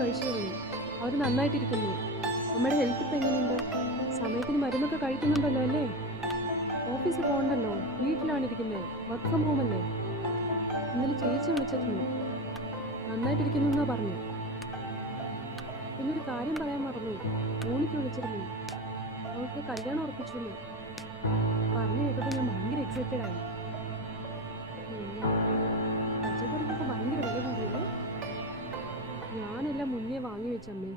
കഴിച്ചോളൂ. അവർ നന്നായിട്ടിരിക്കുന്നു. അമ്മയുടെ ഹെൽത്ത് ഇപ്പം എങ്ങനെയുണ്ട്? സമയത്തിന് മരുന്നൊക്കെ കഴിക്കുന്നുണ്ടല്ലോ അല്ലേ? ഓഫീസിൽ പോകണ്ടല്ലോ, വീട്ടിലാണ് ഇരിക്കുന്നത്. വർക്ക് ഫ്രം ഹോം അല്ലേ? ഇന്നലെ ചേച്ചി വിളിച്ചിരുന്നു, നന്നായിട്ടിരിക്കുന്നു എന്നാ പറഞ്ഞു. പിന്നെ ഒരു കാര്യം പറയാൻ മറന്നു, മോണിക്ക് വിളിച്ചിരുന്നു. അവൾക്ക് കല്യാണം ഉറപ്പിച്ചുള്ളൂ. പറഞ്ഞു കേട്ടപ്പോൾ ഞാൻ ഭയങ്കര എക്സൈറ്റഡ് ആയി. പച്ചക്കറിക്കൊക്കെ ഭയങ്കര വില കൂടിയല്ലേ? ഞാനെല്ലാം മുന്നേ വാങ്ങി വെച്ചമ്മേ.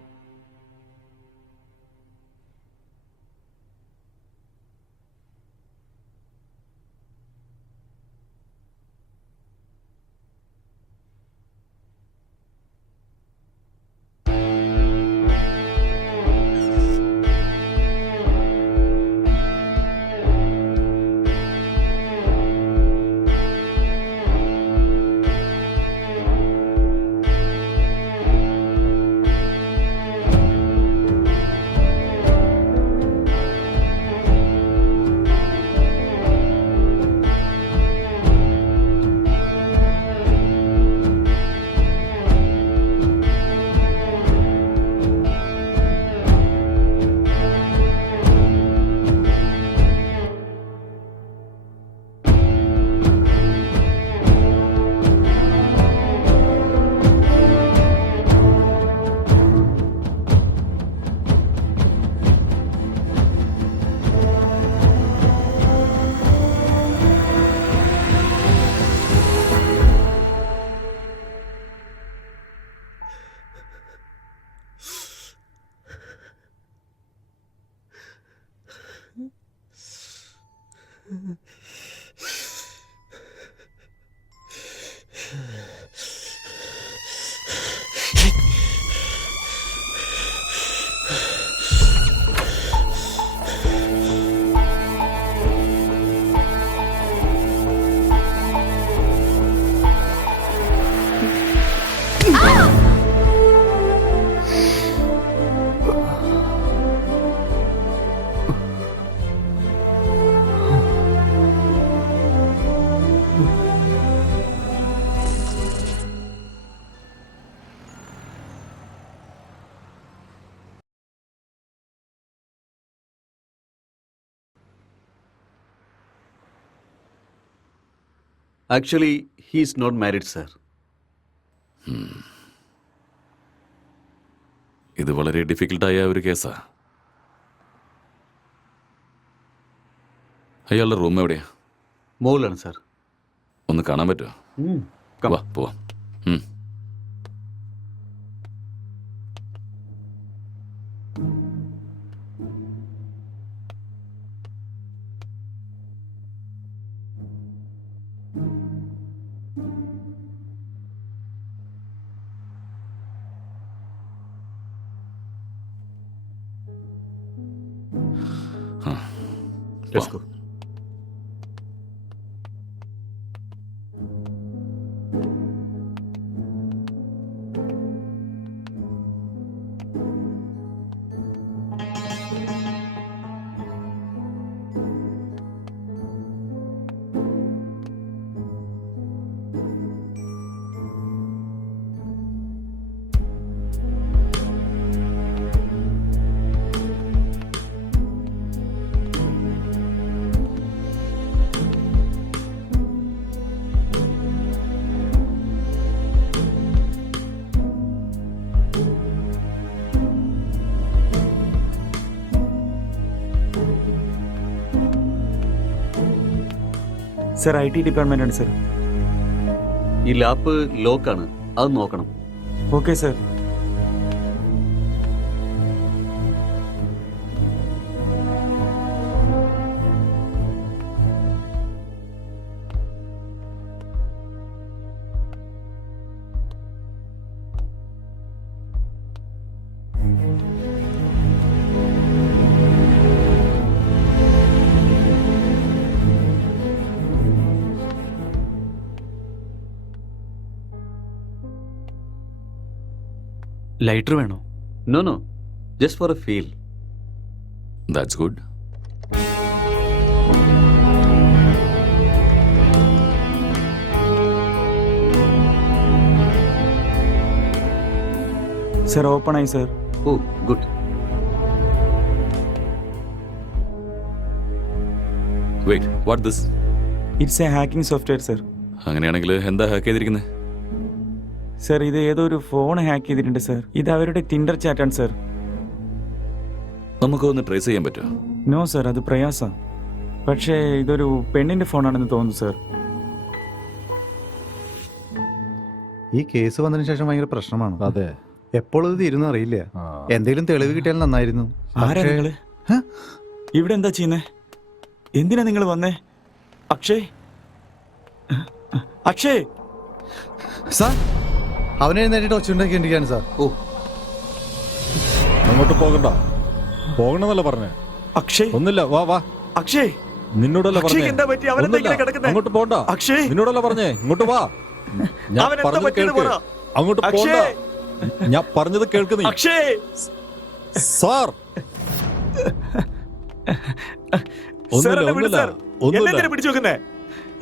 Actually, he is not married, sir. ഇത് വളരെ ഡിഫിക്കൽട്ടായ ഒരു കേസാ. അയാളുടെ റൂം എവിടെയാ? മോളാണ് സാർ. ഒന്ന് കാണാൻ പറ്റുമോ? വാ പോവാം. Let's go. സർ IT ഡിപ്പാർട്ട്മെൻ്റാണ് സർ. ഈ ലാപ്പ് ലോക്കാണ്, അത് നോക്കണം. Okay sir. ലൈറ്റർ വേണോ? No, just for a feel. That's good. Sir open ആയി sir. Oh good. Wait, what this? It's a hacking software sir. അങ്ങനെയാണെങ്കിൽ എന്താ ഹാക്ക് ചെയ്തിരിക്കുന്നത്? സർ ഇത് ഏതോ ഒരു ഫോൺ ഹാക്ക് ചെയ്തിട്ടുണ്ട് സർ. ഇത് അവരുടെ ടിൻഡർ ചാറ്റാണ് സർ. നമുക്കൊന്ന് ട്രേസ് ചെയ്യാൻ പറ്റുമോ? നോ സർ, അത് പ്രയാസം. പക്ഷേ ഇതൊരു പെണ്ണിൻ്റെ ഫോണാണെന്ന് തോന്നുന്നു സർ. ഈ കേസ് വന്നതിന് ശേഷം ഭയങ്കര പ്രശ്നമാണ്. അതെ, എപ്പോഴും ഇത് തീരുന്ന അറിയില്ല. എന്തെങ്കിലും തെളിവ് കിട്ടിയാൽ നന്നായിരുന്നു. ആരാ നിങ്ങള്? ഇവിടെ എന്താ ചെയ്യുന്നേ? എന്തിനാ നിങ്ങൾ വന്നേ? അക്ഷയ്, അക്ഷയ് സാർ, അവനെ എഴുന്നേറ്റിട്ട് ഒച്ചുണ്ടാക്കിയിരിക്കുകയാണ് സാർ. ഓ അങ്ങോട്ട് പോകണ്ട. പോകണമെന്നല്ല പറഞ്ഞേ. അക്ഷയ് ഒന്നില്ല, വാ വാ. അക്ഷയ്, നിന്നോടല്ല അക്ഷയ്ക്ക് പറഞ്ഞേ. എന്താ പറ്റി? അവനെന്താ ഇങ്ങനെ ഒന്നുമില്ല. കിടക്കുന്നെ? അങ്ങോട്ട് പോകണ്ട. അക്ഷയ്, നിന്നോടല്ല പറഞ്ഞേ. ഇങ്ങോട്ട് വാ. ഞാൻ അവനെന്താ പറഞ്ഞത് പറ്റിയെന്ന് കേൾക്ക്. പറ. അങ്ങോട്ട് പോകണ്ട. അക്ഷയ്, ഞാൻ പറഞ്ഞത് കേൾക്ക് നീ. അക്ഷയ്. സാർ, സാർ, ഒന്നുമില്ല, എന്നെ വിട് ഒന്നുമില്ല, സാർ. എന്നെ ഒന്നുമില്ല. എന്തിനാ പിടിച്ചു വെക്കുന്നേ?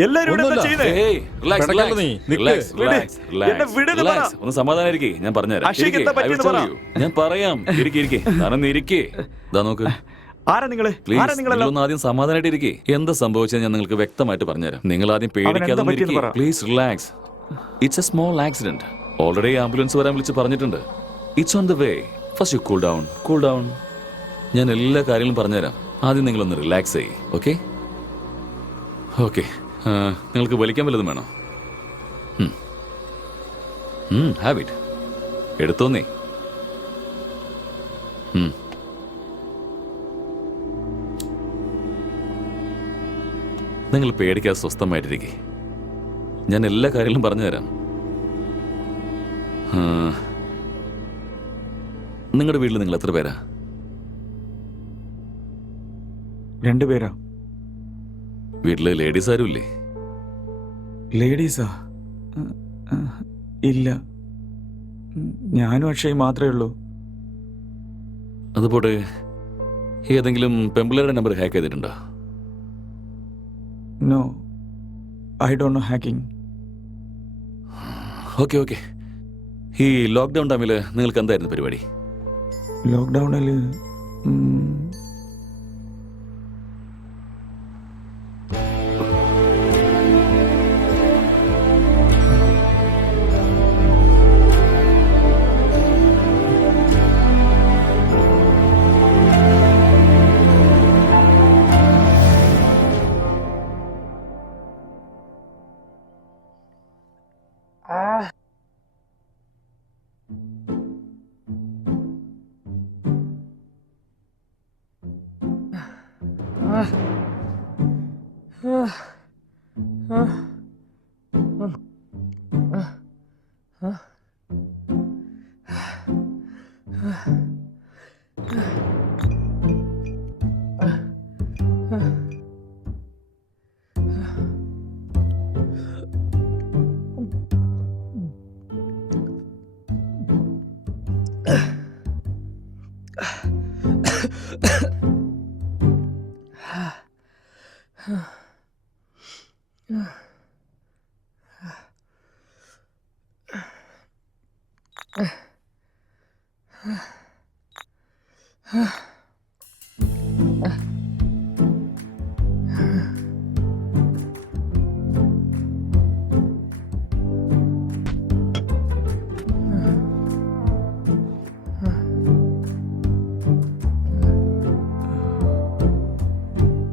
എല്ലാരും ഇവിടെ എന്താ ഒന്നുമില്ല. ചെയ്യുന്നേ? ഏയ്, relax, കിടക്കണ്ട relax, നീ. നിക്ക്. relax, വിട്. relax, relax, എന്നെ വിടെന്ന് relax. പറ. ഒന്ന് സമാധാനായിരിക്കേ, ഞാൻ പറഞ്ഞുതരാം. അക്ഷയ്ക്ക് ഇരിക്ക്, എന്താ I will പറ്റിയെന്ന് tell പറ. you. ഞാൻ പറയാം. ഇരിക്കേ, താനൊന്ന് ഇരിക്കേ. ഇതാ നോക്ക്. ആരാ നിങ്ങള്? പ്ലീസ്, ആരാ നിങ്ങളെല്ലാം? നിങ്ങളൊന്ന് ആദ്യം സമാധാനമായിട്ട് ഇരിക്കേ. എന്താ സംഭവിച്ചത് ഞാൻ നിങ്ങൾക്ക് വ്യക്തമായിട്ട് പറഞ്ഞുതരാം. നിങ്ങൾ ആദ്യം പേടിക്കാതെ അവനെന്താ പറ്റിയെന്ന് പറ. Please relax. It's a small accident. Already ambulance വരാൻ വിളിച്ച് പറഞ്ഞിട്ടുണ്ട്. It's on the way. First you cool down, cool down. ഞാൻ എല്ലാ കാര്യങ്ങളും പറഞ്ഞുതരാം. ആദ്യം നിങ്ങളൊന്ന് റിലാക്സ് ചെയ്യ്. Okay okay. നിങ്ങൾക്ക് വലിക്കാൻ വല്ലതും വേണോ? ഹാബിറ്റ് എടുത്തോന്നേ. നിങ്ങൾ പേടിക്കാതെ സ്വസ്ഥമായിട്ടിരിക്കേ. ഞാൻ എല്ലാ കാര്യങ്ങളും പറഞ്ഞുതരാം. നിങ്ങളുടെ വീട്ടിൽ നിങ്ങൾ എത്ര പേരാ? 2 പേരാ. വീട്ടില് ലേഡീസ് ആരും ഇല്ലേ? ലേഡീസാ? ഇല്ല, ഞാനും അക്ഷയ് മാത്രമേ ഉള്ളൂ. അതുപോലെ ഏതെങ്കിലും പെമ്പിളയുടെ നമ്പർ ഹാക്ക് ചെയ്തിട്ടുണ്ടോ? No, I don't know hacking. Okay okay. ഈ ലോക്ക്ഡൗൺ ടൈമിൽ നിങ്ങൾക്ക് എന്തായിരുന്നു പരിപാടി? ലോക്ക്ഡൗണിൽ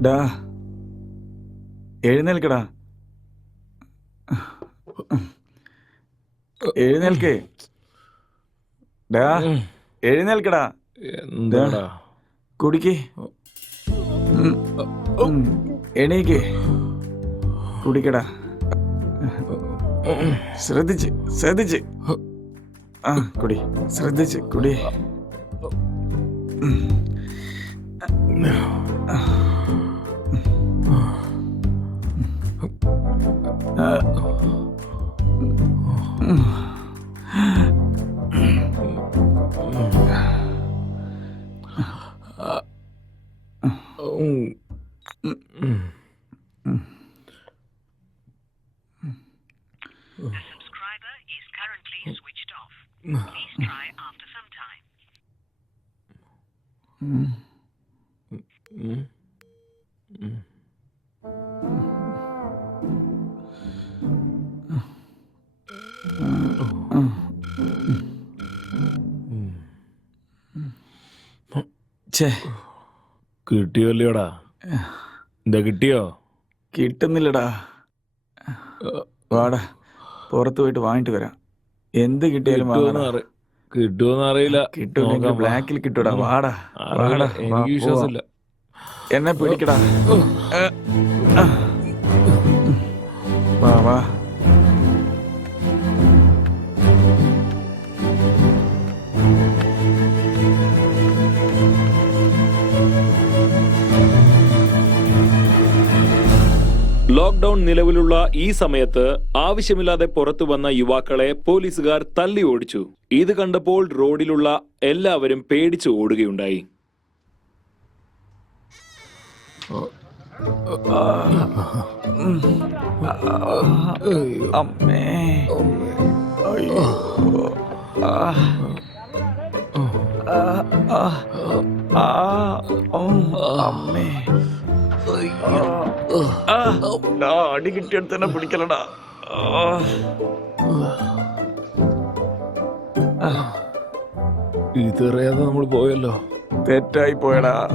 ഡാ, എഴുന്നേൽക്കടാ, എഴുന്നേൽക്കേ. ഡാ, എഴുന്നേൽക്കടാ. എന്താടാ? കുടിക്ക്. എണീക്ക്, കുടിക്കടാ. ശ്രദ്ധിച്ച് ശ്രദ്ധിച്ച്. ആ, കുടി, ശ്രദ്ധിച്ച് കുടി. The subscriber is currently switched off. Please try after some time. ഛേ, കിട്ടിയല്ലോടാ? എന്താ കിട്ടിയോ? കിട്ടുന്നില്ലടാ. വാടാ, പുറത്ത് പോയിട്ട് വാങ്ങിട്ട് വരാം. എന്ത് കിട്ടിയാലും വാങ്ങടാ. കിട്ടുമെന്ന് അറിയില്ല. കിട്ടൂല്ലെങ്കിൽ ബ്ലാക്കിൽ കിട്ടൂടാ. വാടാ അറിയില്ല, വാടാ, എനിക്ക് വാ, വിശ്വാസമില്ല. എന്നെ പിടിക്കടാ. വാ വാ. ലോക്ക്ഡൌൺ നിലവിലുള്ള ഈ സമയത്ത് ആവശ്യമില്ലാതെ പുറത്തു വന്ന യുവാക്കളെ പോലീസുകാർ തല്ലി ഓടിച്ചു. ഇത് കണ്ടപ്പോൾ റോഡിലുള്ള എല്ലാവരും പേടിച്ചു ഓടുകയുണ്ടായി. അമ്മേ, അയ്യോ. ആ. ആ, ആ, ആ, അമ്മേ. അടി കിട്ടിയെടുത്ത് തന്നെ പിടിക്കലടാ. ഇതറിയാതെ നമ്മൾ പോയല്ലോ. തെറ്റായി പോയടാ.